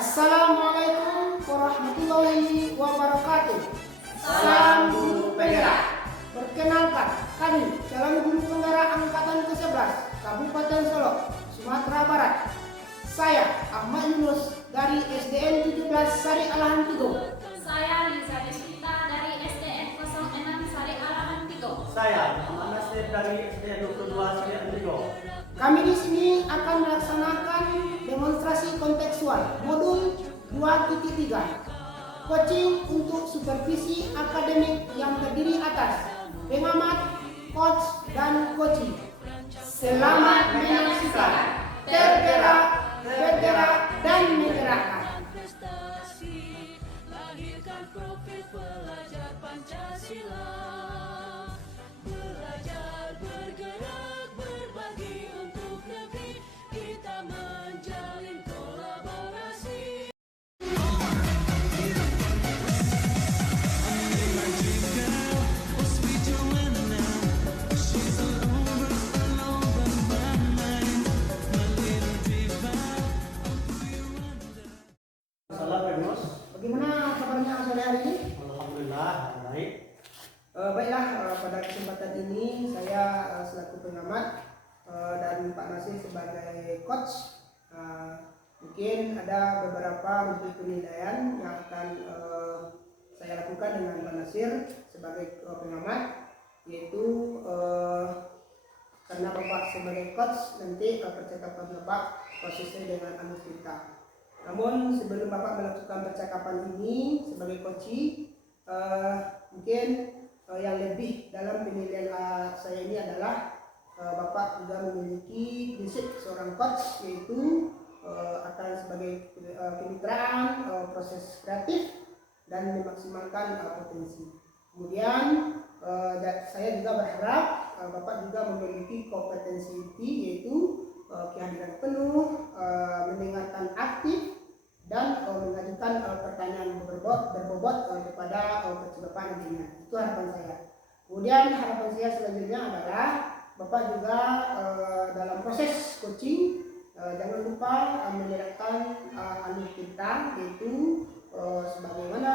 Assalamualaikum warahmatullahi wabarakatuh. Salam Guru Penggerak. Perkenalkan, kami calon guru penggerak angkatan ke-11 Kabupaten Solok, Sumatera Barat. Saya Ahmad Yunus dari SDN 17 Sari Alahan Tigo. Saya Liza Deswita dari SDN 06 Sari Alahan Tigo. Saya Muhammad Nasir dari SDN 22 Sari Alahan Tigo. Kami di sini akan melaksanakan demonstrasi kontekstual modul 2.3. Coaching untuk supervisi akademik yang terdiri atas pengamat, coach, dan coaching. Selamat menyaksikan. Tergerak, bergerak, dan menggerakkan. Lahirkan profil pelajar Pancasila. Belajar, bergerak, berbagi untuk negeri. Kita menjalin kolaborasi. Salam Yunus. Bagaimana kabarnya sore hari ini? Alhamdulillah baik. Baiklah, pada kesempatan ini saya selaku pengamat dan Pak Nasir sebagai coach, mungkin ada beberapa rubrik penilaian yang akan saya lakukan dengan Pak Nasir sebagai pengamat, yaitu karena Bapak sebagai coach nanti percakapan Bapak sesuai dengan anu kita. Namun sebelum Bapak melakukan percakapan ini sebagai coaching, mungkin yang lebih dalam penilaian saya ini adalah Bapak juga memiliki prinsip seorang coach, yaitu akan sebagai kemitraan, proses kreatif, dan memaksimalkan potensi. Kemudian saya juga berharap Bapak juga memiliki kompetensi inti, yaitu kehadiran penuh, mendengarkan aktif, dan mengajukan pertanyaan berbobot kepada coach Bapak nantinya. Itu harapan saya. Kemudian harapan saya selanjutnya adalah Bapak juga dalam proses coaching jangan lupa menyerahkan anu kita, yaitu sebagaimana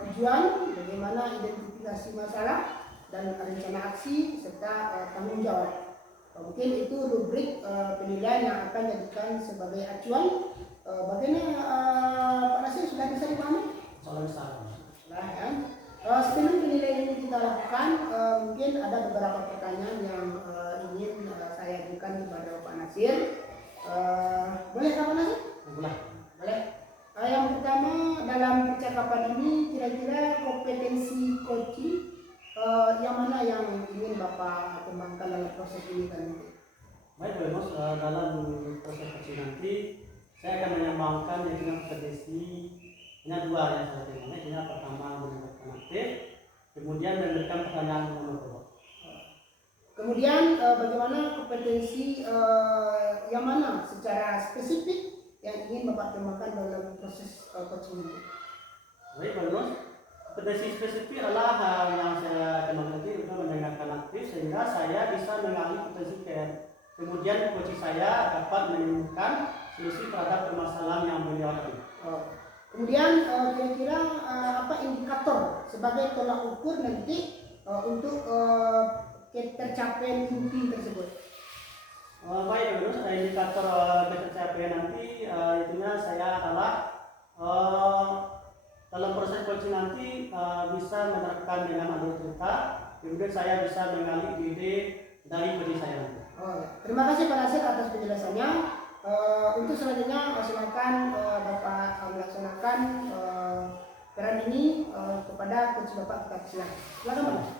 tujuan, bagaimana identifikasi masalah dan rencana aksi serta tanggung jawab. Mungkin itu rubrik penilaian yang akan dijadikan sebagai acuan. Bagaimana Pak Nasir, sudah bisa dipahami? Salam salam. Nah, kan? Sebelum penilaian ini kita lakukan, mungkin ada beberapa pertanyaan yang ingin saya ajukan kepada Pak Nasir. Boleh Pak Nasir? Boleh. Boleh. Yang pertama, dalam percakapan ini kira-kira kompetensi coaching yang mana yang ingin Bapak kembangkan dalam proses ini kan? Baik Yunus, dalam proses coaching nanti saya akan menyambangkan dengan kompetensi. Ini dua yang saya tengok. Ini pertama mendengarkan aktif, kemudian memberikan pertanyaan dengan berbobot. Kemudian bagaimana kompetensi yang mana secara spesifik yang ingin Bapak kembangkan dalam proses coaching ini? Baik Yunus, kompetensi spesifik adalah hal yang saya kembangkan itu mendengarkan aktif sehingga saya bisa mengalih potensi care. Kemudian coaching saya dapat menemukan solusi terhadap permasalahan yang beliau hadapi. Kemudian kira-kira apa indikator sebagai tolak ukur nanti untuk tercapaian inti tersebut? Baik Yunus, indikator tercapaian nanti itunya saya adalah dalam proses coaching nanti bisa menerapkan dengan adu cerita, kemudian saya bisa mengalih ide dari coaching saya nanti. Terima kasih Pak Nasir atas penjelasannya. Untuk selanjutnya silakan Bapak melaksanakan peran ini kepada coach Bapak kita silakan. Silakan Pak.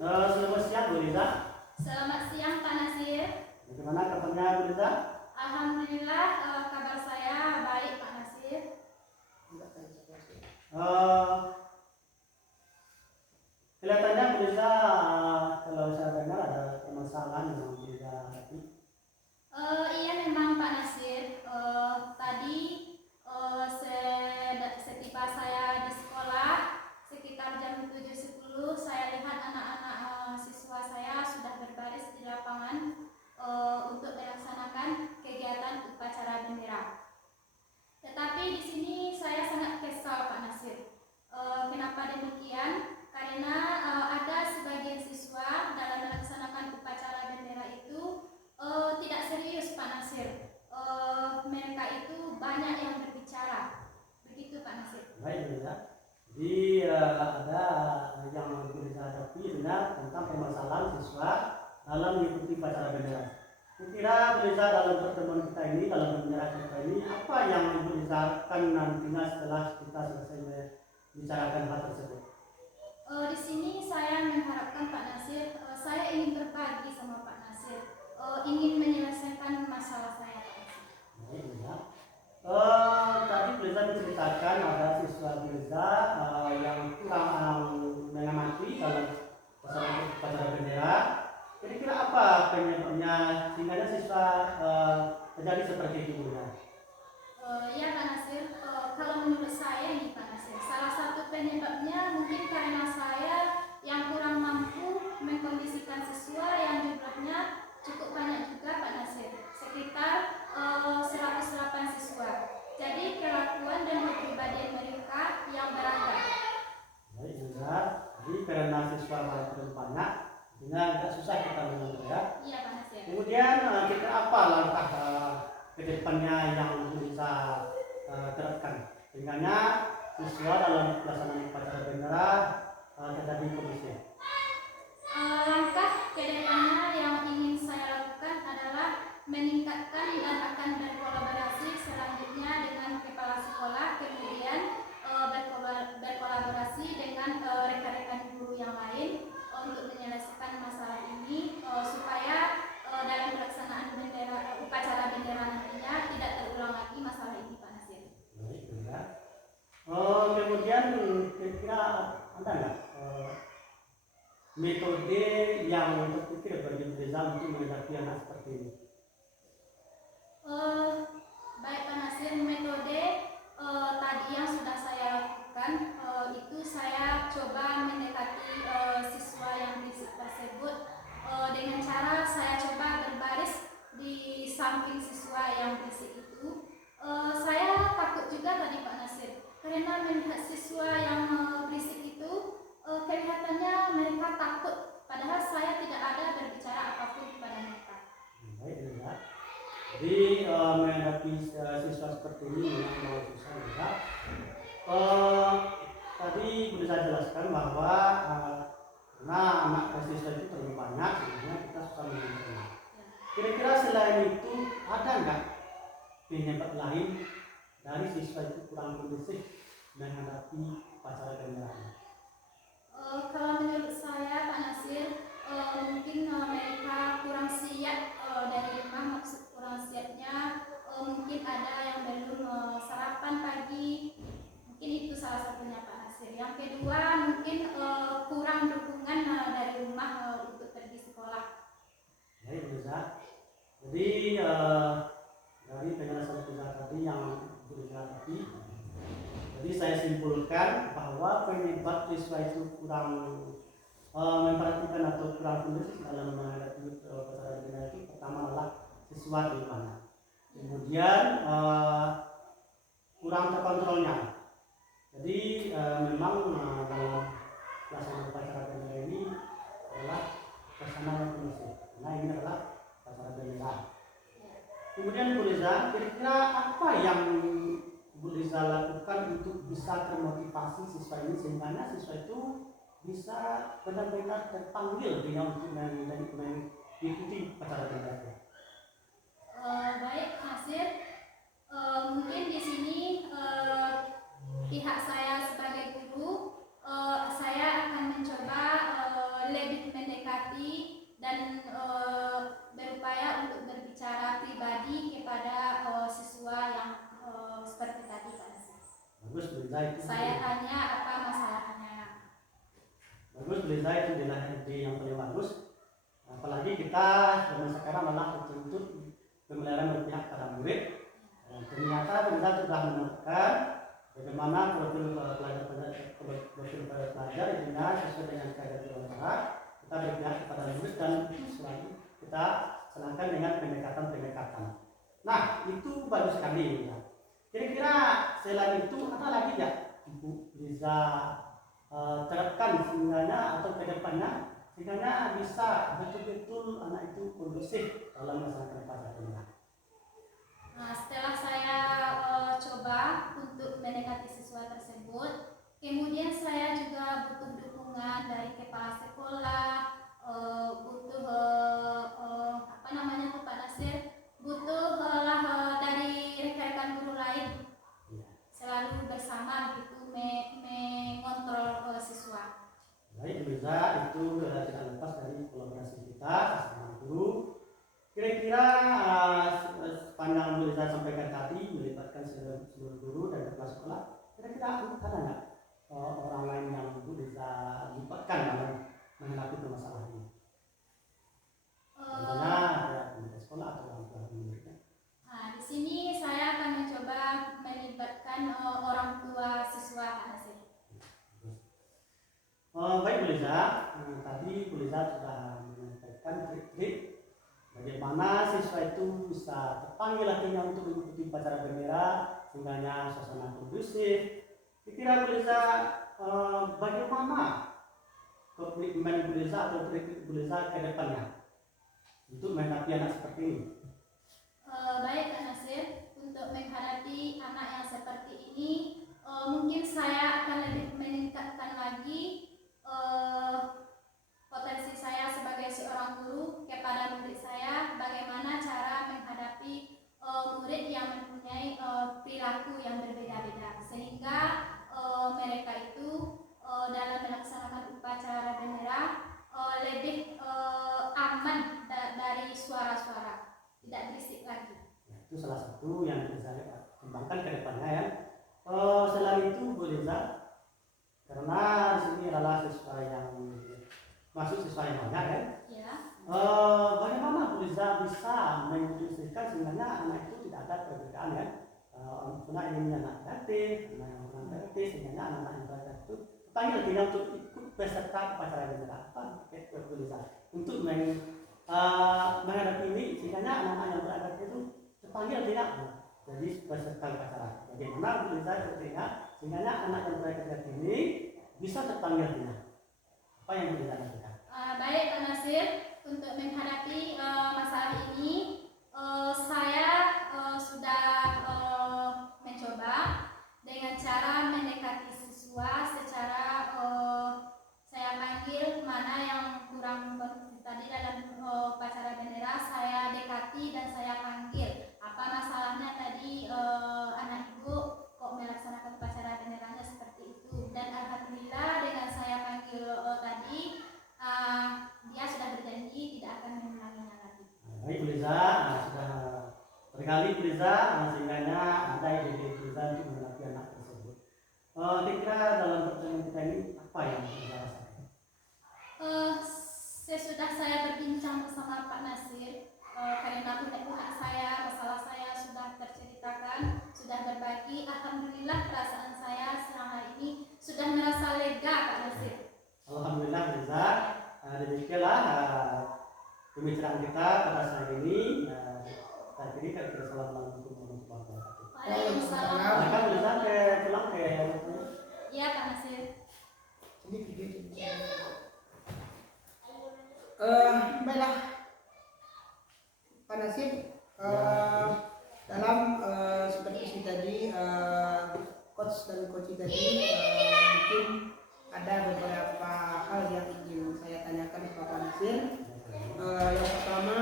Selamat siang Bu Liza. Selamat siang Pak Nasir. Bagaimana kabarnya Bu Liza? Alhamdulillah, kabar saya baik Pak Nasir. Kelihatannya Bu Liza, kalau saya dengar ada permasalahan yang Bu Liza hadapi. Iya memang Pak Nasir. Tadi setiba saya di sekolah sekitar jam 7.10 saya lihat anak-anak siswa saya sudah berbaris di lapangan untuk melaksanakan siswa dalam mengikuti upacara bendera. Kira-kira Bu Liza dalam pertemuan kita ini, dalam bendera kita ini, apa yang Bu Liza akan nantinya setelah kita selesai membicarakan hal tersebut? Di sini saya mengharapkan Pak Nasir, saya ingin berbagi sama Pak Nasir, ingin menyelesaikan masalah saya Pak Nasir. Baik, Bu Liza. Tadi Bu Liza menceritakan ada siswa Bu Liza yang kurang mengamati dalam upacara bendera. Kira-kira apa penyebabnya sehingga siswa terjadi seperti itu, Bu Liza? Ya Pak Nasir, kalau menurut saya nih Pak Nasir, salah satu penyebabnya mungkin karena saya yang kurang mampu mengkondisikan siswa yang jumlahnya cukup banyak juga Pak Nasir, sekitar 108 siswa. Jadi kelakuan dan kepribadian mereka yang beragam. Baik, Bu Liza. Jadi karena siswa terlalu banyak, sehingga agak susah kita mengontrol ya. Iya Pak Nasir. Kemudian kita apa langkah ke depannya yang bisa terapkan sehingga siswa dalam pelaksanaan upacara bendera terjadi kondusif. Langkah ke depannya yang ingin saya lakukan adalah meningkatkan dan akan berkolaborasi selanjutnya dengan kepala sekolah, kemudian berkolaborasi dengan rekan-rekan guru yang lain untuk menyelesaikan masalah ini supaya dalam pelaksanaan upacara bendera nantinya tidak terulang lagi masalah ini Pak Nasir. Baik, ya. Kemudian kira-kira ada nggak metode yang terpikir bagi Bu Liza untuk menghadapi anak seperti ini? Baik Pak Nasir, metode tadi yang sudah saya lakukan itu saya coba mendekati siswa yang berisik tersebut dengan cara saya coba berbaris di samping siswa yang berisik itu. Saya takut juga tadi Pak Nasir karena melihat siswa yang berisik itu kelihatannya mereka takut, padahal saya tidak ada berbicara apapun kepada mereka. Baik, ya. Jadi menghadapi siswa seperti ini memang susah juga. Tadi Bu Liza jelaskan bahwa karena anak siswa itu terlalu banyak, sehingga kita susah mengontrolnya. Kira-kira selain itu ada nggak penyebab lain dari siswa itu kurang kondusif menghadapi upacara bendera? Kalau menurut saya Pak Nasir, mungkin mereka kurang siap dari rumah, maksud kurang siapnya mungkin ada yang belum sarapan pagi, mungkin itu salah satunya Pak Nasir. Yang kedua mungkin kurang dukungan dari rumah untuk pergi sekolah. Baik, Bu Liza. Jadi dari penjelasan Bu Liza tadi yang Bu Liza tadi, jadi saya simpulkan bahwa penyebab siswa itu kurang memperhatikan atau kurang kondusif dalam menghadapi upacara bendera itu pertama adalah siswa di mana, kemudian kurang terkontrolnya. Jadi memang dalam pelaksanaan upacara bendera ini adalah pelaksanaan yang kondusif. Nah, ini adalah upacara bendera. Kemudian Bu Liza, kira-kira apa yang Bu Liza lakukan untuk bisa termotivasi siswa ini sehingga siswa itu bisa benar-benar terpanggil dengan untuk mengikuti upacara bendera? Baik Nasir, mungkin di sini pihak saya sebagai guru, saya akan mencoba lebih mendekati dan berupaya untuk berbicara pribadi kepada siswa yang seperti tadi Pak Nasir. Bagus, Bu Liza, itu Saya tanya apa masalahnya. bagus, Bu Liza, itu adalah ide yang paling bagus. Apalagi kita zaman sekarang adalah dituntut pembelajaran berpihak pada murid. Ternyata Bu Liza sudah menemukan bagaimana profil pelajar hingga sesuai dengan kaedah diwawancara kita berpihak kepada murid dan itu selalu kita selangkan dengan pendekatan-pendekatan. Nah, itu bagus sekali ya. Kira-kira selain itu ada lagi ya Bu Liza terapkan sehingga atau kedepannya sehingga bisa betul-betul anak itu kondusif dalam melaksanakan upacara bendera? Nah, setelah saya coba untuk mendekati siswa tersebut, kemudian saya juga butuh dukungan dari kepala sekolah, sepanjang Bu Liza sampaikan tadi melibatkan seluruh guru dan kepala sekolah, kira-kira ada nggak orang lain yang Bu Liza libatkan dalam menghadapi permasalahan ini? Contohnya ada pemerintah sekolah atau orang tua murid. Nah, di sini saya akan mencoba melibatkan orang tua siswa Pak Nasir. Baik Bu Liza, tadi Bu Liza sudah menyampaikan trik-trik bagaimana siswa itu bisa terpanggil hatinya untuk mengikuti upacara bendera sehingga suasana kondusif. Kira-kira Bu Liza bagaimana komitmen Bu Liza atau trik Bu Liza ke depannya untuk menghadapi anak seperti ini? Baik Pak Nasir, untuk menghadapi anak yang seperti ini, mungkin saya akan lebih meningkatkan lagi potensi saya sebagai seorang guru kepada murid saya, bagaimana cara menghadapi murid yang mempunyai perilaku yang berbeda-beda, sehingga mereka itu dalam melaksanakan upacara bendera lebih aman dari suara-suara, tidak berisik lagi. Itu salah satu yang bisa kembangkan ke depannya ya. Selain itu Bu Liza, karena di sini adalah siswa yang masuk siswa yang banyak ya. Ya. Bagaimana Bu Liza bisa menginstruksikan sebenarnya anak itu tidak ada perbedaan ya. Anak ini anak kreatif, anak yang kurang kreatif, sehingga anak-anak yang kreatif itu panggil tidak untuk ikut peserta upacara bendera apa Bu Liza untuk menghadapi ini sehingga anak-anak yang berada itu terpanggil tidak jadi peserta upacara. Bagaimana Bu Liza sehingga anak yang berada ini bisa terpanggil tidak? Apa yang Bu Liza lakukan? Baik Pak Nasir, untuk menghadapi masalah ini saya sudah mencoba dengan cara mendekati siswa secara saya panggil mana yang kurang tadi dalam upacara bendera, saya dekati dan saya panggil apa masalahnya tadi anak ibu kok melaksanakan upacara benderanya seperti itu, dan alhamdulillah dengan saya panggil tadi dia sudah berjanji tidak akan mengulanginya lagi. Baik Bu Liza, sudah berkali Bu Liza sehingga ada ide Bu Liza untuk menghadapi anak tersebut. Kira-kira dalam pertanyaan kita ini apa yang Bu Liza rasakan? Sesudah saya berbincang bersama Pak Nasir, karena unek-unek saya, masalah saya sudah terceritakan, sudah berbagi, alhamdulillah perasaan saya selama ini sudah merasa lega Pak Nasir. Alhamdulillah Bu Liza, demikianlah pembicaraan kita pada saat ini. Saat ini kita Assalamualaikum warahmatullahi wabarakatuh. Waalaikumsalam. Silakan Bu Liza pulang ke. Iya Pak Nasir. Ini video ini. Baiklah Pak Nasir, dalam supervisi tadi coach dan coach tadi mungkin ada beberapa hal yang ingin saya tanyakan kepada Pak Nasir. Yang pertama,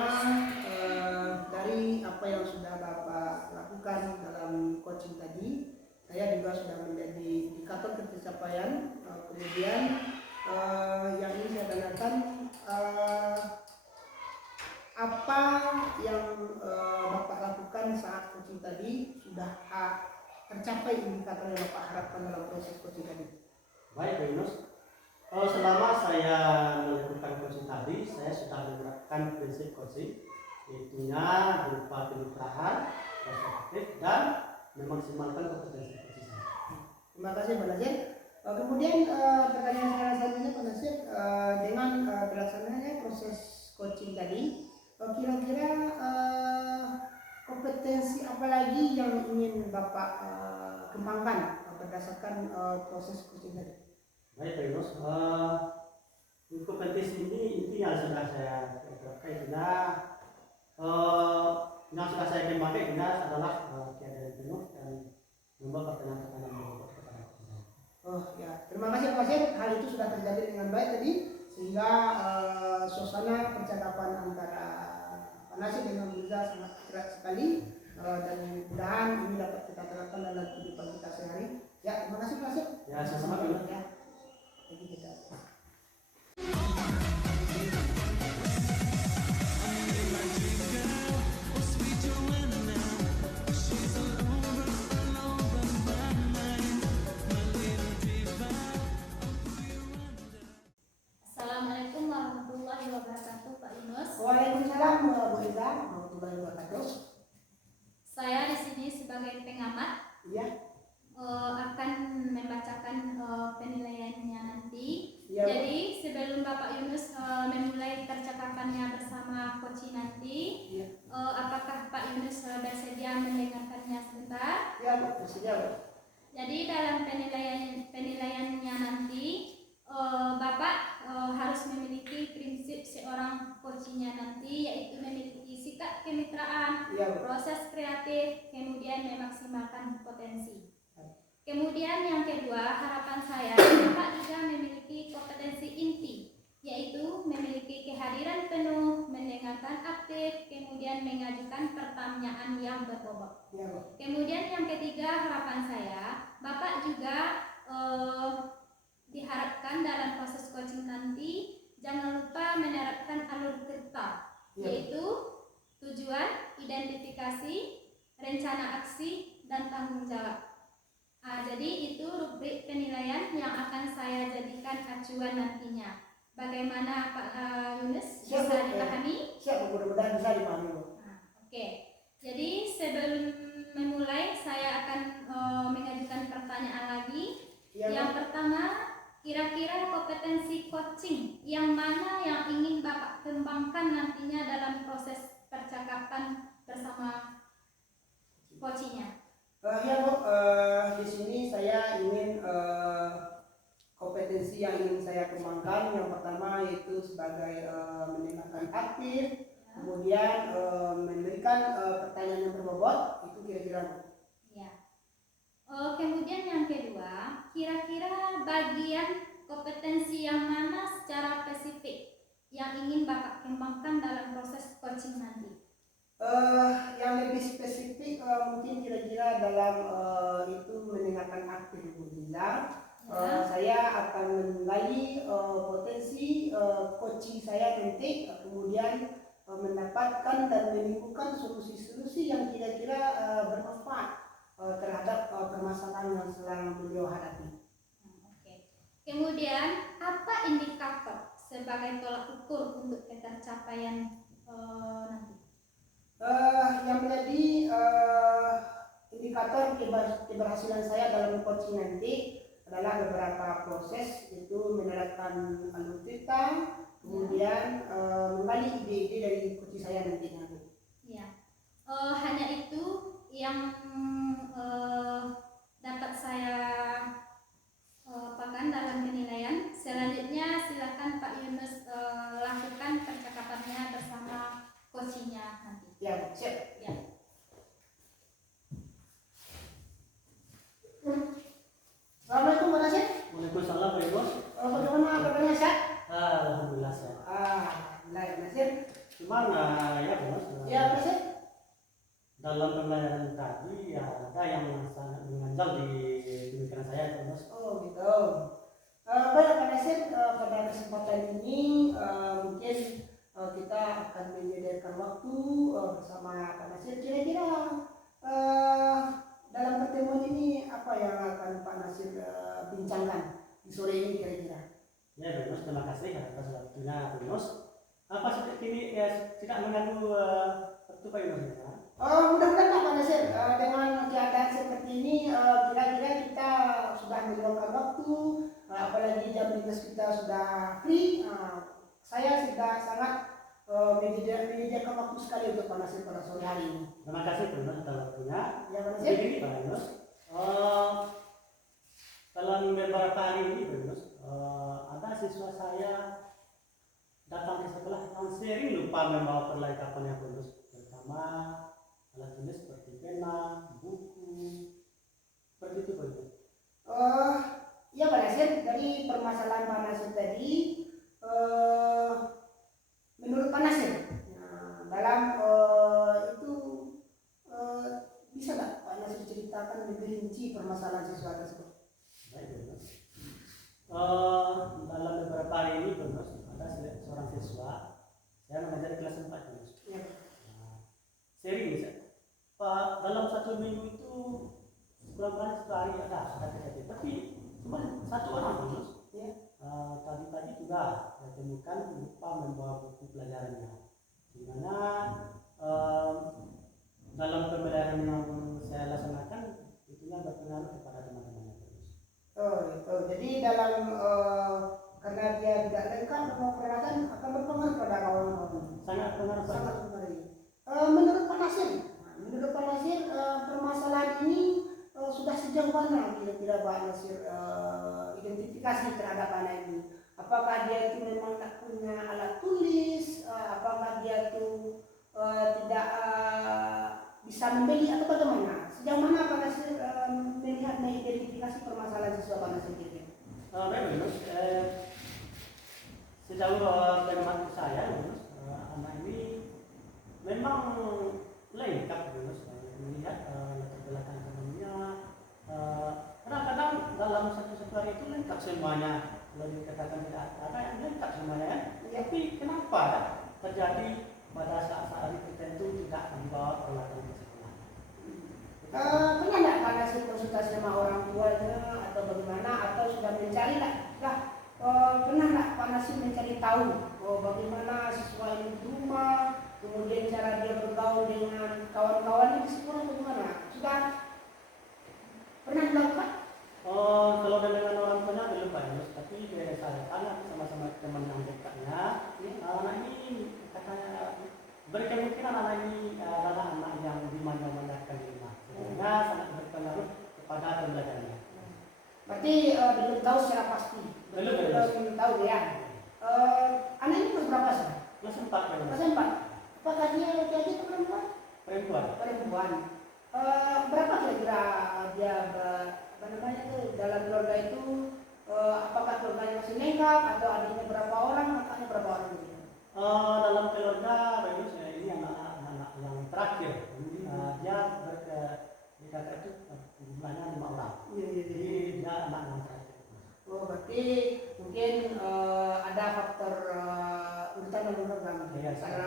dari apa yang sudah Bapak lakukan dalam coaching tadi, saya juga sudah menjadi indikator pencapaian. Kemudian yang ingin saya tanyakan, apa yang Bapak lakukan saat coaching tadi sudah tercapai indikator yang Bapak harapkan dalam proses coaching tadi? Baik Bu Yunus, selama saya melakukan coaching tadi, saya sudah menerapkan prinsip coaching, yaitunya berupa kemitraan, perspektif, dan memaksimalkan kompetensi coaching saya. Terima kasih Pak Nasir. Kemudian pertanyaan saya selanjutnya Pak Nasir, dengan pelaksananya proses coaching tadi, kira-kira kompetensi apa lagi yang ingin Bapak kembangkan berdasarkan proses coaching tadi? Baik Pak Yunus, kompetensi ini intinya sudah saya terkait dengan yang sudah saya kembangkan adalah keadaan penuh dan membuat pertanyaan-pertanyaan berikut kepada kita. Oh ya, terima kasih Pak Nasir. Hal itu sudah terjadi dengan baik tadi, sehingga suasana percakapan antara Pak Nasir dengan Liza sangat erat sekali, dan mudah-mudahan ini dapat kita terapkan dalam kehidupan kita sehari. Ya, terima kasih Pak Nasir. Ya, sama-sama Pak. Ya, jadi kita. sebagai pengamat Iya. akan membacakan penilaiannya nanti. Iya. Jadi sebelum Bapak Yunus memulai percakapannya bersama Koci nanti, Iya. apakah Pak Yunus bersedia mendengarkannya sebentar? Iya, Bu. Bersedia, Bu. Jadi dalam penilaiannya nanti Bapak harus memiliki prinsip seorang coachnya nanti, yaitu memiliki sikap kemitraan, Iya, Bu. proses kreatif, kemudian memaksimalkan potensi. Kemudian yang kedua, harapan saya Bapak juga memiliki kompetensi inti, yaitu memiliki kehadiran penuh, mendengarkan aktif, kemudian mengajukan pertanyaan yang berbobot. Iya, Bu. Kemudian yang ketiga, harapan saya Bapak juga diharapkan dalam proses coaching nanti jangan lupa menerapkan alur kerta, Iya. yaitu tujuan, identifikasi, rencana aksi, dan tanggung jawab. Jadi itu rubrik penilaian yang akan saya jadikan acuan nantinya. Bagaimana Pak Yunus, Siap, bisa Bu. dipahami? Siap, Bu. Mudah-mudahan bisa dipahami, Bu. Oke. Jadi sebelum memulai saya akan mengajukan pertanyaan lagi. Iya, Bu. Yang pertama, kira-kira kompetensi coaching yang mana yang ingin Bapak kembangkan nantinya dalam proses percakapan bersama coachingnya? Ya, Bu. Di sini saya ingin kompetensi yang ingin saya kembangkan. Yang pertama yaitu sebagai mendengarkan aktif, kemudian memberikan pertanyaan yang berbobot. Itu kira-kira, Bu. Ya. Kemudian yang kedua, kira-kira bagian kompetensi yang mana secara spesifik yang ingin Bapak kembangkan dalam proses coaching nanti? Yang lebih spesifik mungkin kira-kira dalam itu mendengarkan aktif, Bu Liza. Saya akan menggali potensi coaching saya nanti, kemudian mendapatkan dan menemukan solusi-solusi yang kira-kira bermanfaat terhadap permasalahan yang sedang beliau hadapi. Oke. Kemudian apa indikator sebagai tolak ukur untuk pencapaian nanti? Yang menjadi indikator keberhasilan saya dalam coaching nanti adalah beberapa proses, itu menerapkan alur cerita, kemudian menggali ide-ide dari coaching saya nantinya. Ya. Hanya itu yang dapat saya pakan dalam penilaian. Selanjutnya silakan Pak Yunus lakukan percakapannya bersama coachingnya nanti. Ya, siap. Ya. Assalamualaikum, Pak Nasir. Waalaikumsalam, Pak Yunus. Bagaimana kabarnya, Syah? Alhamdulillah sehat. Baik, Nasir. Cuman ya Pak Yunus, Ya, Pak Nasir. dalam pembelajaran tadi ya ada yang sangat mengganjal di pemikiran saya, Pak Yunus. Oh, gitu. Baik, Pak Nasir, pada kesempatan ini mungkin kita akan menyediakan waktu bersama Pak Nasir. Kira-kira dalam pertemuan ini apa yang akan Pak Nasir bincangkan di sore ini kira-kira? Ya Pak Yunus, terima kasih atas waktunya Pak Yunus. Apa seperti ini ya tidak mengganggu waktu Pak Yunus ya? Mudah-mudahan Pak Nasir, dengan keadaan seperti ini kira-kira kita sudah meluangkan waktu, apalagi jam dinas kita sudah free. Saya sudah sangat menyediakan waktu sekali untuk Pak Nasir pada sore hari ini. Terima kasih Pak Yunus atas waktunya. Ya, Pak Nasir. Begini Pak Yunus, dalam beberapa hari ini Pak Yunus, ada siswa saya datang ke sekolah yang sering lupa membawa perlengkapan yang Pak Yunus, pertama alat tulis seperti pena, buku, seperti itu Pak Yunus. Ya Pak Nasir, dari permasalahan Pak Nasir tadi, menurut Pak Nasir, dalam itu bisa nggak Pak Nasir ceritakan lebih rinci permasalahan siswa tersebut? Baik Pak Yunus. Dalam beberapa hari ini Pak Yunus, ada seorang siswa, saya mengajar di kelas 4 Pak Yunus. Ya. Sering Pak, dalam satu minggu itu kurang-kurang satu hari ada kejadian, tapi cuma satu orang Pak Yunus. Ya. Tadi juga saya temukan lupa membawa buku pelajarannya, di mana dalam pembelajaran yang saya laksanakan sejauh mana kira-kira Pak Nasir identifikasi terhadap anak ini? Apakah dia itu memang tak punya alat tulis? Apakah dia itu tidak bisa membeli atau bagaimana? Sejauh mana Pak Nasir melihat mengidentifikasi permasalahan siswa Pak Nasir ini? Baik, Yunus. Sejauh pengamatan saya, Yunus, anak ini memang lengkap, Yunus, melihat latar belakang ekonominya. Kadang-kadang dalam satu hari itu lengkap semuanya. Kalau dikatakan tidak ada yang lengkap semuanya, kan? Tapi kenapa terjadi pada saat-saat tertentu tidak membawa peralatan ke sekolah? Pernah nggak Pak Nasir konsultasi sama orang tuanya atau bagaimana, atau sudah mencari nggak? Pernah nggak Pak Nasir mencari tahu bagaimana siswa ini di rumah, kemudian cara dia bergaul dengan kawan-kawannya di sekolah bagaimana? Sudah pernah dilakukan? Kalau dengan orang tuanya belum Pak Yunus, tapi saya tanya sama-sama teman yang dekatnya, anak ini katanya berkemungkinan anak ini adalah anak yang dimanja-manjakan di rumah, sehingga sangat berpengaruh kepada pembelajarannya. Berarti belum tahu secara pasti. Belum tahu ya. Anak ini kelas berapa sih? Kelas 4 Pak Yunus. Kelas 4. Apakah dia laki-laki atau perempuan? Perempuan. Perempuan. Berapa kira-kira dia dalam keluarga itu? Apakah keluarganya masih lengkap atau adiknya berapa orang, kakaknya berapa orang? Dalam keluarga Pak Yunus, ini anak yang terakhir. Dia dikatakan itu jumlahnya 5 orang. Jadi dia anak yang terakhir. Berarti mungkin ada faktor urutan dan program. Iya, Karena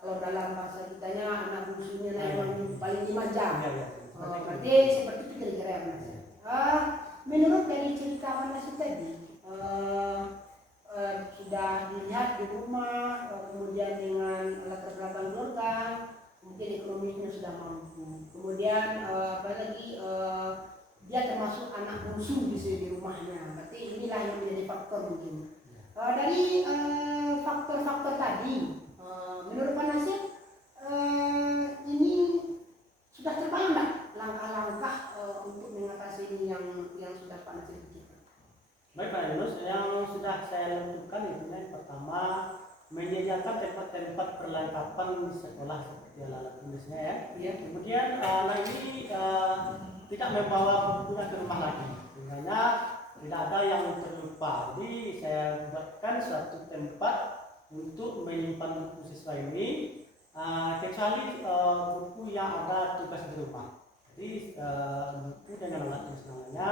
kalau dalam bahasa kitanya anak bungsunya Iya. yang paling dimanja. Iya. Berarti seperti itu kira-kira ya Mas. Menurut dari cerita Mas tadi, sudah dilihat di rumah, kemudian dengan latar belakang keluarga, mungkin ekonominya sudah mampu. Kemudian apalagi dia termasuk anak bungsu di rumahnya. Berarti inilah yang menjadi faktor mungkin. Dari faktor-faktor tadi, menurut Pak Nasir, ini sudah terbangun nggak langkah-langkah untuk mengatasi ini yang sudah Pak Nasir pikirkan? Baik Pak Yunus, yang sudah saya lakukan itu yang pertama menyediakan tempat-tempat perlengkapan di sekolah seperti alat tulisnya ya. Iya. Kemudian anak ini tidak membawa bukunya ke rumah lagi, sehingga tidak ada yang terlupa. Jadi saya buatkan suatu tempat untuk menyimpan buku siswa ini, kecuali buku yang ada tugas di rumah. Jadi buku dengan alat tulis namanya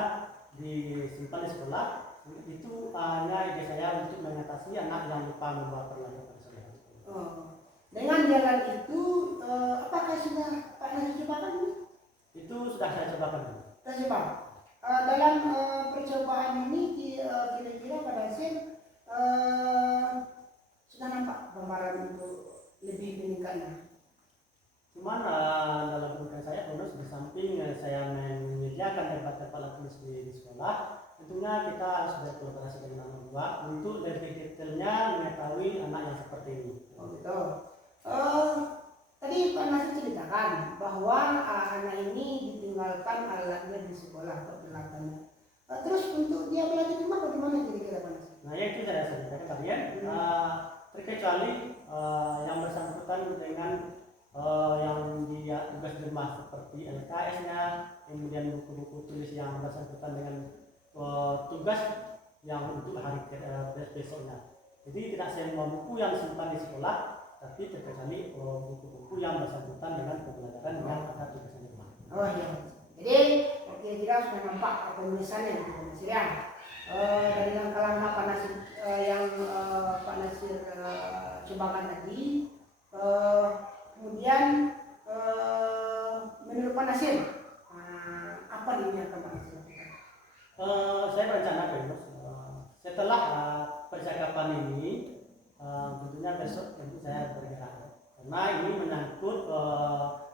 disimpan di sekolah. Itu hanya ide saya untuk mengatasi anak yang lupa membawa peralatan sekolah. Dengan jalan itu, apakah sudah Pak Nasir cobakan ini? Itu sudah saya cobakan. Kita coba. Dalam percobaan ini kira-kira Pak Nasir sudah nampak gambaran untuk lebih meningkatnya. Cuman dalam program saya bonus di samping saya menyediakan tempat-tempat alat tulis di sekolah, tentunya kita harus berkolaborasi dengan orang tua untuk lebih detailnya mengetahui anak yang seperti ini. Oh gitu. Tadi Pak Nasir ceritakan bahwa anak ini ditinggalkan alatnya di sekolah atau peralatannya. Terus untuk dia belajar di rumah bagaimana kira-kira Pak Nasir? Nah, itu saya sampaikan tadi ya. Terkecuali yang bersangkutan dengan yang dia tugas di rumah seperti LKS-nya, kemudian buku-buku tulis yang bersangkutan dengan tugas yang untuk hari besoknya. Jadi tidak semua buku yang disimpan di sekolah, tapi terkecuali buku-buku yang bersangkutan dengan pembelajaran yang ada tugas di rumah. Oh iya. Jadi kira-kira sudah nampak penulisannya gitu Pak Nasir ya. Dari langkah-langkah Pak Nasir yang Pak Nasir cobakan tadi, kemudian menurut Pak Nasir apa yang akan Pak Nasir lakukan? Saya berencana setelah percakapan ini tentunya besok tentu saya bergerak karena ini menyangkut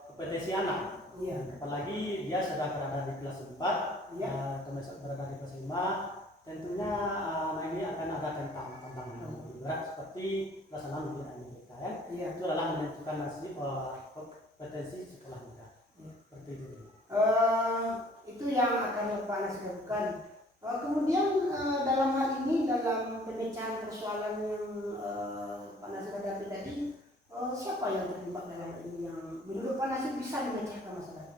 kompetensi anak. Iya. Apalagi dia sudah berada di kelas 4, atau besok berada di kelas 5, tentunya anak ini akan ada tantangan berat seperti kelas 6 di Amerika ya. Iya. Itu adalah menentukan nasib kompetensi sekolah kita. Seperti itu. Itu yang akan Bapak Anas lakukan. Kemudian dalam hal ini, dalam pemecahan persoalan yang Pak Nasir hadapi tadi, siapa yang terlibat dalam hal ini yang menurut Pak Nasir bisa memecahkan masalah?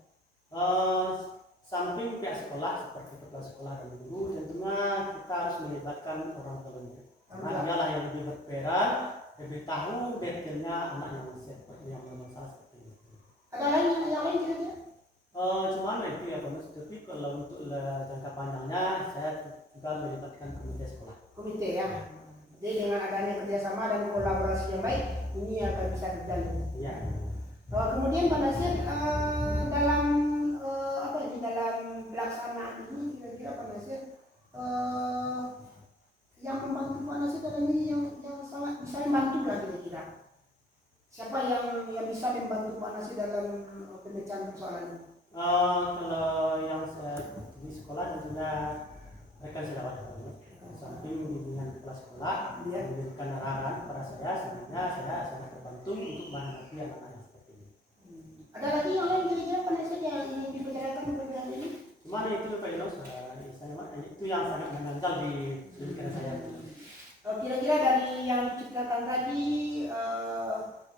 Samping pihak sekolah seperti kepala sekolah dan guru, tentunya kita harus melibatkan orang tua murid. Karena adalah yang lebih berperan, lebih tahu detailnya anak yang bermasalah seperti itu. Ada lain yang lain kira-kira? Cuman itu ya Pak Mas, tapi kalau untuk jangka panjangnya saya juga melibatkan komite sekolah. Komite ya. Jadi dengan adanya kerjasama dan kolaborasi yang baik, ini akan bisa terjalin. Iya. Kemudian Pak Nasir dalam dalam pelaksanaan ini kira-kira Pak Nasir yang membantu Pak Nasir dalam ini yang sangat bisa membantu lah kira-kira. Siapa yang bisa membantu Pak Nasir dalam pemecahan persoalan ini? Kalau yang saya di sekolah tentunya rekan sejawat samping bimbingan kepala sekolah memberikan arahan kepada saya, sebenarnya saya sangat terbantu untuk menghadapi anak-anak yang seperti ini. Ada lagi yang lain kira-kira Pak Nasir yang ingin dibicarakan berkaitan ini? Cuma itu Pak Yunus, itu yang sangat mengganjal di pikiran saya. Kira-kira dari yang diceritakan tadi,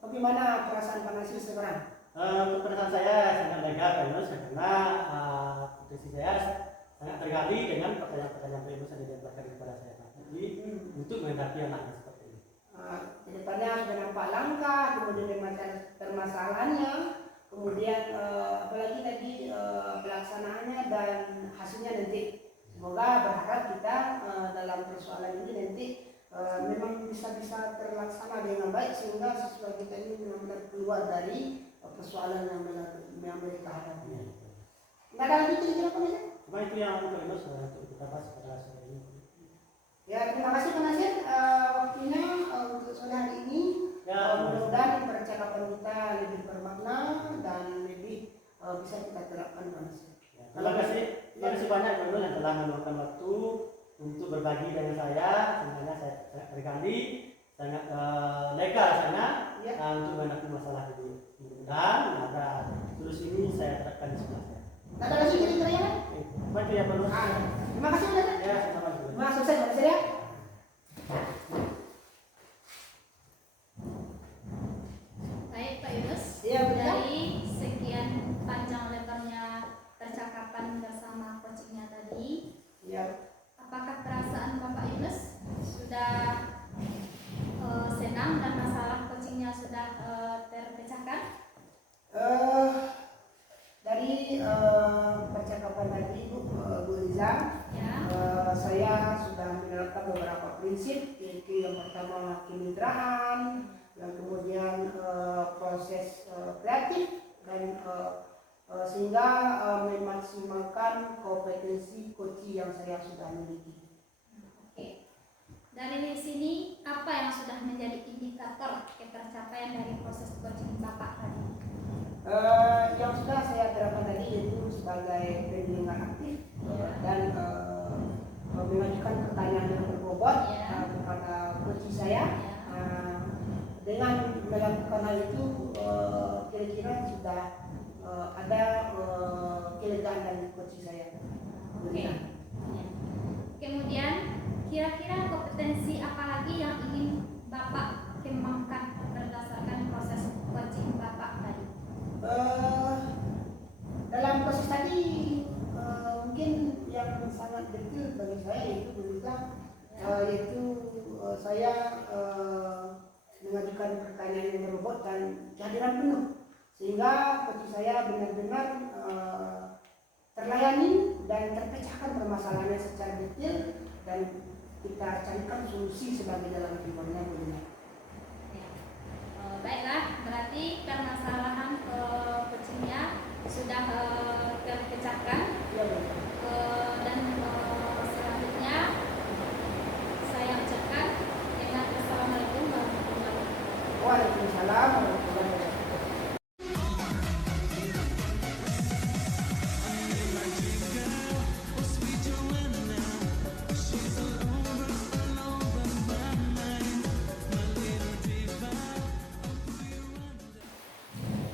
bagaimana perasaan Pak Nasir sekarang? Perasaan saya sangat lega Pak Yunus, karena posisi saya sangat tergali dengan pertanyaan-pertanyaan Pak Yunus yang diajarkan kepada saya tadi untuk menghadapi anak yang seperti ini. Kedepannya sudah nampak langkah, kemudian permasalahannya, kemudian apalagi tadi pelaksanaannya dan hasilnya nanti. Semoga berharap kita dalam persoalan ini nanti memang bisa terlaksana dengan baik sehingga siswa kita ini benar-benar keluar dari persoalan yang mereka hadapi. Nggak ada lagi kira-kira Pak Nasir? Cuma itu yang Pak Yunus untuk kita bahas pada sore ini. Ya, terima kasih Pak Nasir waktunya untuk sore hari ini. Ya, mudah-mudahan percakapan kita lebih bermakna dan lebih bisa kita terapkan Pak Nasir. Ya, terima kasih banyak Pak Yunus yang telah meluangkan waktu untuk berbagi dengan saya. Sebenarnya saya sangat tergali, sangat lega rasanya untuk menghadapi masalah ini. Mudah-mudahan ada solusi ini saya terapkan di sekolah saya. Ada lagi kira-kira ya? Baik ya Pak Yunus. Terima kasih Pak Nasir. Ya, sama-sama. Terima kasih Pak Nasir ya. Baik Pak Yunus, Iya, betul. dari sekian panjang lebarnya percakapan bersama coachingnya tadi, Ya. apakah perasaan Bapak Yunus sudah senang dan masalah coachingnya sudah terpecahkan? Dari percakapan tadi Bu Liza, Ya. saya sudah menerapkan beberapa prinsip, yaitu yang pertama kemitraan, yang kemudian proses kreatif dan sehingga memaksimalkan kompetensi coaching yang saya sudah miliki. Oke. Dari sini apa yang sudah menjadi indikator ketercapaian dari proses coaching Bapak tadi? Yang sudah saya terapkan tadi yaitu sebagai pendengar aktif dan mengajukan pertanyaan yang berbobot kepada coach saya. Dengan melakukan hal itu kira-kira sudah ada kelegaan dari coach saya. Oke. Ya. Kemudian kira-kira kompetensi apa lagi yang ingin Bapak kembangkan berdasarkan proses coaching Bapak tadi? Dalam proses tadi mungkin yang sangat detail bagi saya yaitu saya mengajukan pertanyaan yang berbobot dan kehadiran penuh sehingga coach saya benar-benar terlayani dan terpecahkan permasalahannya secara detail dan kita carikan solusi sebagai jalan keluarnya. Baiklah, berarti permasalahan coachingnya sudah terpecahkan. Dan selanjutnya saya ucapkan dengan Assalamualaikum warahmatullahi wabarakatuh. Waalaikumsalam warahmatullahi wabarakatuh.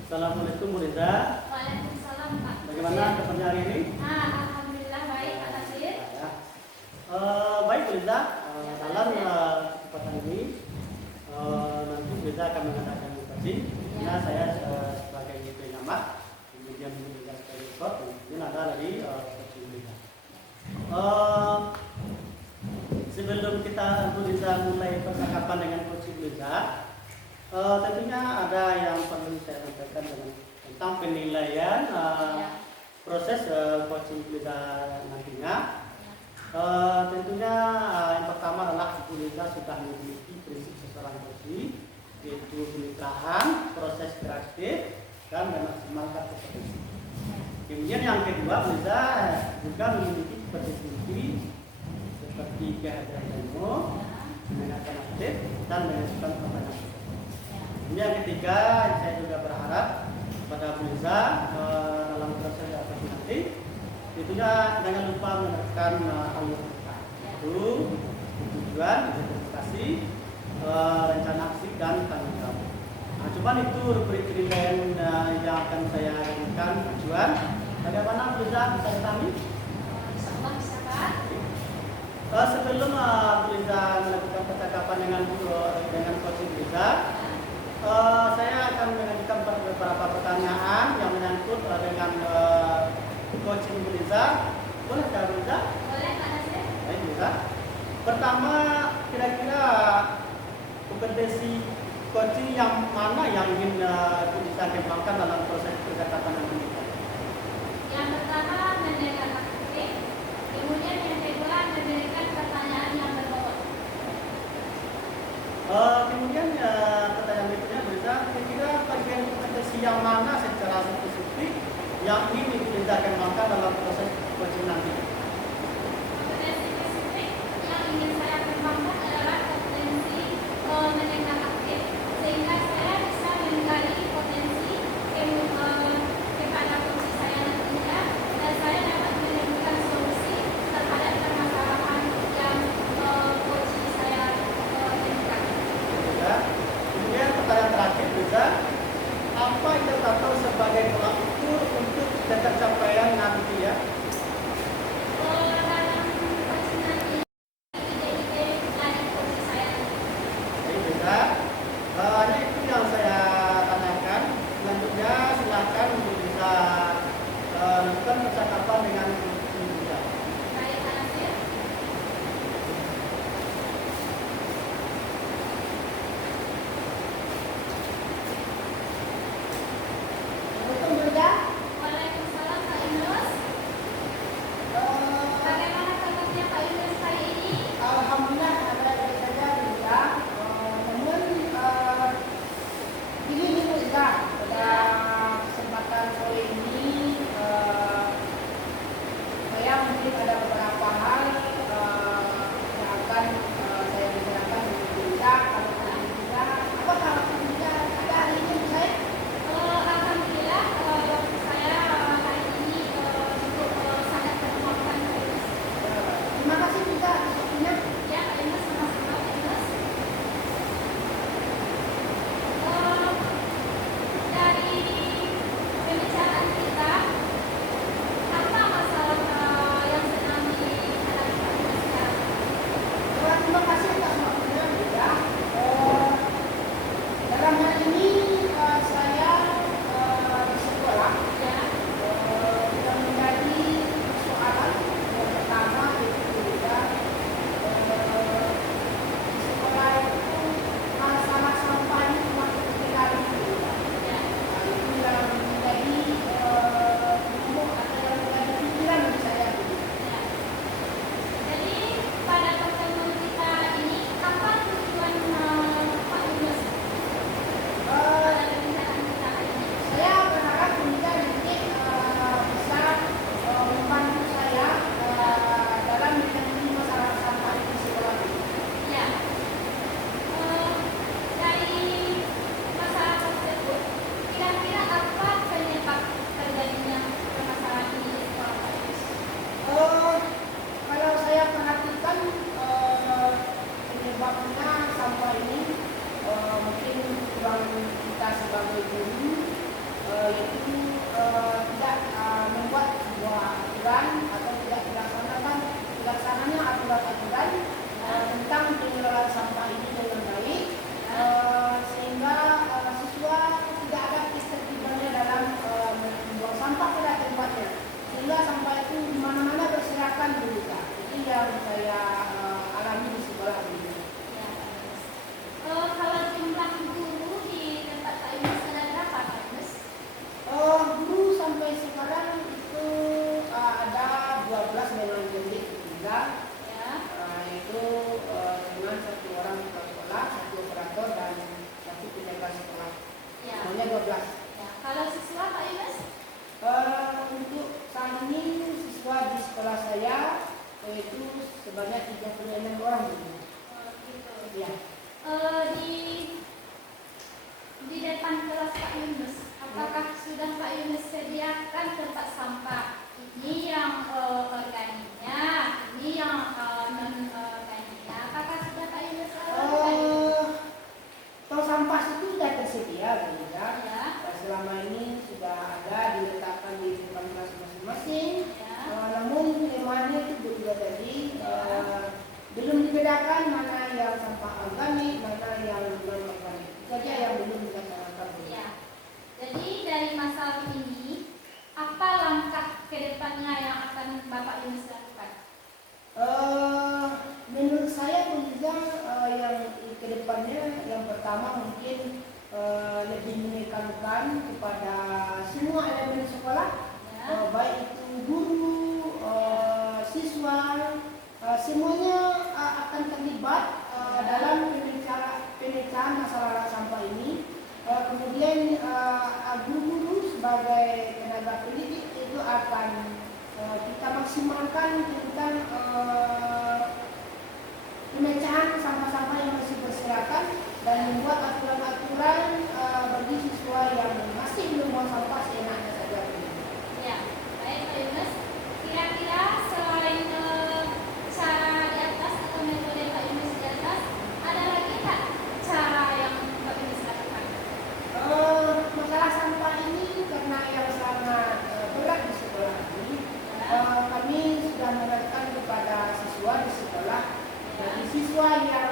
Assalamualaikum Bu Linda. Waalaikumsalam Pak. Bagaimana kabarnya hari ini? Alhamdulillah. dalam kesempatan ini nanti Liza akan mengadakan coaching. Karena saya sebagai pengamat, kemudian Liza sebagai coach, kemudian ada lagi coaching Liza. Sebelum kita Liza mulai percakapan dengan coaching Liza, tentunya ada yang perlu saya sampaikan tentang penilaian proses coaching Liza nantinya. Tentunya yang pertama adalah Ibu Liza sudah memiliki prinsip seseorang coaching, yaitu kemitraan, proses kreatif, dan memaksimalkan kompetensi. Kemudian yang kedua, Liza juga memiliki kompetensi seperti kehadiran demo, mendengarkan aktif, dan mengajukan pertanyaan. Kemudian yang ketiga, saya juga berharap kepada Bu Liza dalam proses adaptasi nanti, tentunya jangan lupa menekan alur kata, itu tujuan, identifikasi, rencana aksi, dan tanggung jawab. Nah, cuman itu rubrik penilaian yang akan saya berikan tujuan. Bagaimana Bu Liza bisa kami? Insyaallah bisa Pak. Sebelum Bu Liza melakukan percakapan dengan coaching Bu Liza, saya akan mengajukan beberapa pertanyaan yang menyangkut dengan coaching Bu Liza. Boleh Kak Bu Liza? Boleh Pak Nasir? Baik Bu Liza. Pertama, kira-kira kompetensi coaching yang mana yang ingin Bu Liza kembangkan dalam proses percakapan dengan Bu Liza? Yang pertama mendengar aktif, kemudian yang kedua memberikan pertanyaan yang berbobot. Kemudian pertanyaan berikutnya Bu Liza, kira-kira bagian kompetensi yang mana secara spesifik yang ingin Bu Liza kembangkan dalam proses coaching nanti? Kompetensi spesifik yang ingin saya kembangkan adalah kompetensi mendengar aktif, sehingga saya bisa menggali potensi kepada coach saya nantinya, dan saya dapat menemukan solusi terhadap permasalahan yang coach saya temukan. Ya. Kemudian pertanyaan terakhir bisa, apa indikator sebagai tolak ukur untuk tercapaian nanti ya? Dalam coach nanti ide-ide dari coach saya nanti. Jadi bisa itu sebanyak 36 orang. Gitu. Ya. Di depan kelas Pak Yunus, apakah sudah Pak Yunus sediakan tempat sampah? Ini yang organiknya, ini yang non organiknya. Apakah sudah Pak Yunus lakukan? Tong sampah itu sudah tersedia, Bu Liza. Ya. Selama ini sudah ada diletakkan di depan kelas masing-masing. Ya. Namun temanya itu berbeda tadi. Belum dibedakan mana yang sampah organik, mana yang non organik. Itu saja yang belum dilaksanakan. Ya. Jadi dari masalah ini, apa langkah ke depannya yang akan Bapak Yunus lakukan? Menurut saya Bu Liza, yang ke depannya yang pertama mungkin lebih menekankan kepada semua elemen sekolah, Ya. baik itu guru, siswa, semuanya akan terlibat dalam pemecahan masalah sampah ini. Kemudian guru-guru sebagai tenaga pendidik itu akan kita maksimalkan tentang pemecahan sampah-sampah yang masih berserakan dan membuat aturan-aturan bagi siswa yang masih belum buang sampah seenaknya saja. Ya, baik Pak Yunus. Kira-kira selain cara di atas atau metode Pak Yunus di atas, ada lagi tak cara yang Pak Yunus lakukan? Masalah sampah ini karena yang sangat berat di sekolah ini, kami sudah menerapkan kepada siswa di sekolah. Bagi siswa yang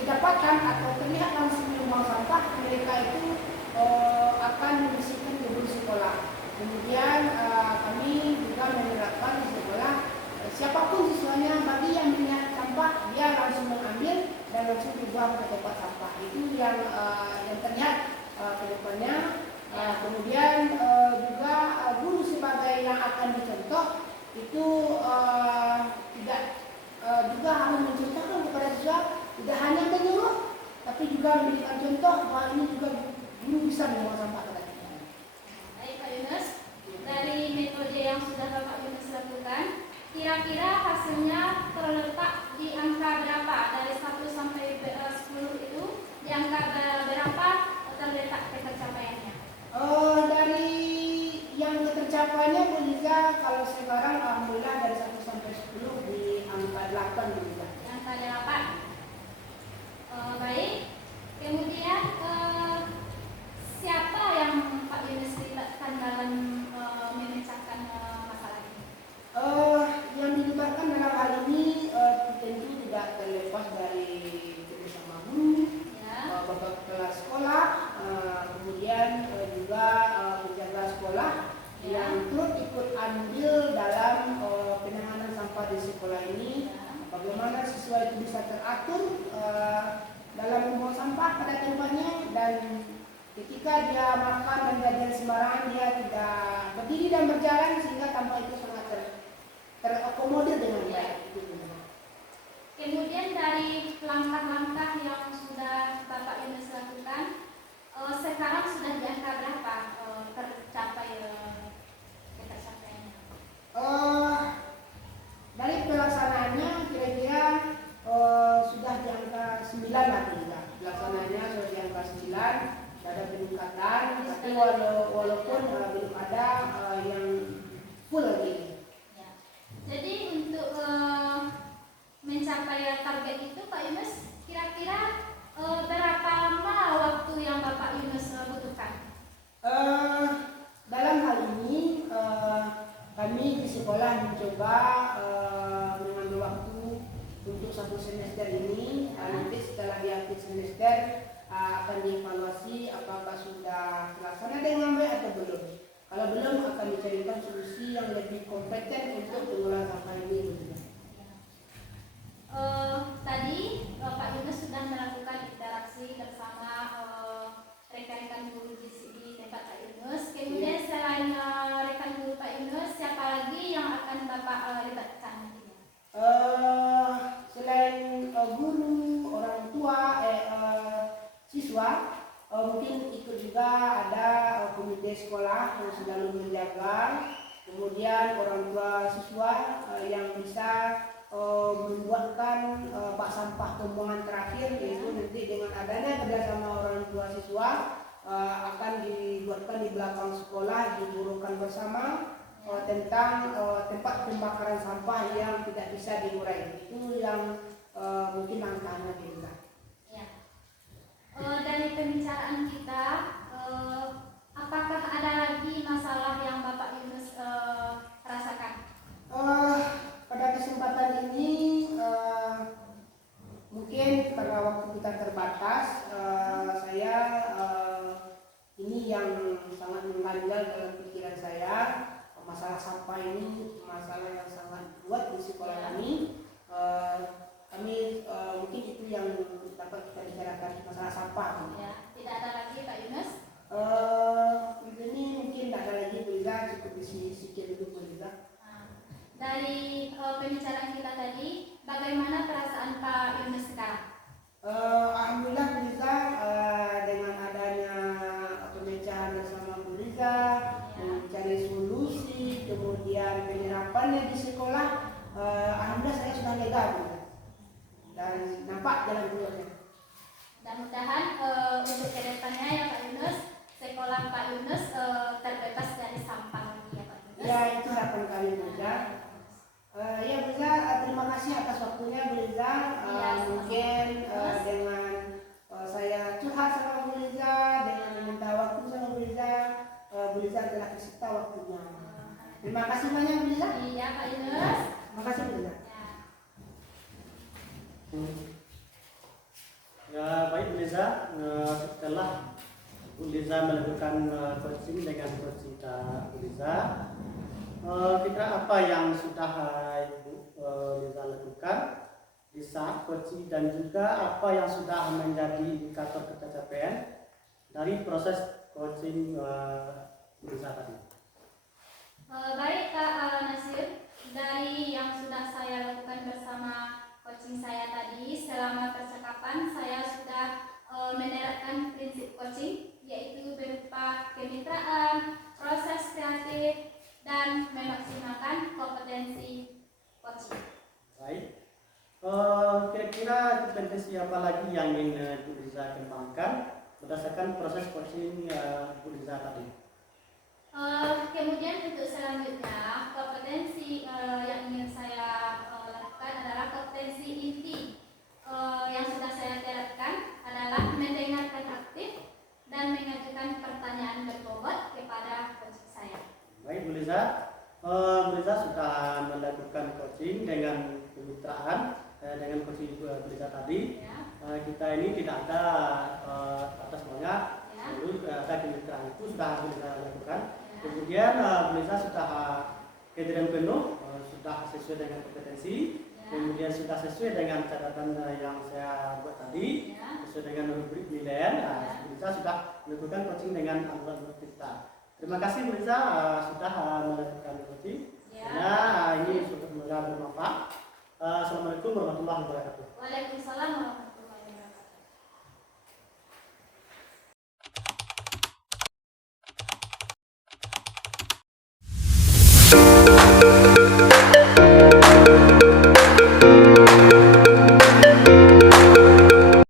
didapatkan atau terlihat langsung membuang sampah, mereka itu akan membersihkan gedung sekolah. Kemudian kami juga menerapkan di sekolah siapapun siswanya, bagi yang melihat sampah dia langsung mengambil dan langsung dibuang ke tempat sampah. Itu yang terlihat ke depannya. Kemudian juga guru sebagai yang akan dicontoh itu tidak juga harus mencontohkan kepada siswa, tidak hanya menyuruh tapi juga memberikan contoh bahwa ini juga guru bisa membuang sampah ke depan. Baik Pak Yunus, dari metode yang sudah Bapak Yunus lakukan, kira-kira hasilnya terletak di angka berapa? Dari 1 sampai 10 itu, di angka berapa terletak ketercapaiannya? Dari yang tercapainya Bu Liza, kalau sekarang alhamdulillah dari 1 sampai 10 di angka 8 Bu Liza. Di angka 8. Baik. Kemudian siapa yang Pak Yunus libatkan dalam memecahkan masalah ini? Yang dilibatkan dalam hal ini tentu tidak terlepas dari kerjasama guru, Ya. bapak kelas sekolah, kemudian juga penjaga sekolah yang turut ikut andil dalam penanganan sampah di sekolah ini. Bagaimana siswa itu bisa teratur dalam membuang sampah pada tempatnya, dan ketika dia makan dan jajan sembarangan dia tidak berdiri dan berjalan sehingga sampah itu sangat terakomodir dengan baik. Kemudian dari langkah-langkah yang sudah Bapak Yunus lakukan, sekarang sudah di angka berapa tercapai ketercapaiannya? Dari pelaksanaannya kira-kira sudah di angka 9 lah kita. Pelaksanaannya sudah di angka 9, ada peningkatan, tapi walaupun belum ada yang full lagi. Ya. Jadi untuk mencapai target itu Pak Yunus, kira-kira berapa lama waktu yang Bapak Yunus butuhkan? Dalam hal ini kami di sekolah mencoba mengambil waktu untuk 1 semester ini. Nanti setelah di akhir semester akan dievaluasi apakah sudah terlaksana dengan baik atau belum. Kalau belum, akan dicarikan solusi yang lebih kompeten untuk pengelolaan sampah ini. Tadi Pak Yunus sudah melakukan interaksi bersama rekan-rekan guru di tempat Pak Yunus. Kemudian selain rekan guru Pak Yunus, siapa lagi yang akan Bapak libatkan? Selain guru, orang tua, siswa, mungkin ikut juga ada komite sekolah yang selalu menjaga kemudian orang tua siswa yang bisa membuatkan bak sampah pembuangan terakhir, yaitu nanti dengan adanya kerjasama orang tua siswa akan dibuatkan di belakang sekolah, diburukan bersama tentang tempat pembakaran sampah yang tidak bisa diurai. Itu yang mungkin langkahnya juga. Ya. Dari pembicaraan kita, apakah ada lagi masalah yang Bapak Yunus rasakan? Pada kesempatan ini mungkin karena waktu kita terbatas, saya ini yang sangat mengganjal dalam pikiran saya. Masalah sampah ini masalah yang sangat kuat di sekolah kami. Mungkin itu yang dapat kita bicarakan, masalah sampah. Ya, tidak ada lagi Pak Yunus? Ini mungkin tidak ada lagi, bisa cukup sekian dulu bisa. Dari pembicaraan kita tadi, bagaimana perasaan Pak Yunus sekarang? Alhamdulillah bisa dengan adanya pemecahan bersama Bu Liza, mencari solusi, kemudian penyerapannya di sekolah, alhamdulillah saya sudah lega dan nampak jalan keluarnya. Mudah-mudahan untuk kedepannya ya Pak Yunus, sekolah Pak Yunus terbebas dari sampah lagi ya Pak Yunus. Ya, itu harapan kami juga. Ya Beliza, terima kasih atas waktunya Beliza. Mungkin dengan saya curhat sama Beliza, dengan meminta waktu sama Beliza, Beliza telah disita waktunya. Terima kasih banyak Beliza. Iya Pak Yunus. Terima kasih Beliza. Ya baik Bu Liza, setelah Bu Liza melakukan coaching dengan coach kita Bu Liza, kira apa yang sudah Ibu Liza lakukan di saat coaching dan juga apa yang sudah menjadi indikator ketercapaian dari proses coaching Bu Liza tadi? Baik Kak Nasir, dari yang sudah saya lakukan bersama coaching saya tadi, selama percakapan saya sudah menerapkan prinsip coaching, yaitu berupa kemitraan, proses kreatif, dan memaksimalkan kompetensi coaching. Baik. Kira-kira kompetensi apa lagi yang ingin Bu Liza kembangkan berdasarkan proses coaching Bu Liza tadi? Kemudian untuk selanjutnya, kompetensi yang ingin saya lakukan adalah kompetensi inti yang sudah saya terapkan adalah mendengarkan aktif dan mengajukan pertanyaan berbobot kepada coach saya. Baik Bu Liza, Bu Liza sudah melakukan coaching dengan kemitraan dengan coaching Bu Liza tadi. Ya. Kita ini tidak ada atas banyak, Ya. dulu ada kemitraan itu sudah Bu Liza lakukan. Ya. Kemudian Bu Liza sudah kehadiran penuh, sudah sesuai dengan kompetensi. Ya. Kemudian sudah sesuai dengan catatan yang saya buat tadi, Ya. sesuai dengan rubrik penilaian. Bu Liza sudah melakukan coaching dengan alur kita. Terima kasih Bu Liza sudah melakukan coaching. Ya. Nah, ini sudah bermanfaat. Assalamualaikum warahmatullahi wabarakatuh. Waalaikumsalam warahmatullahi wabarakatuh.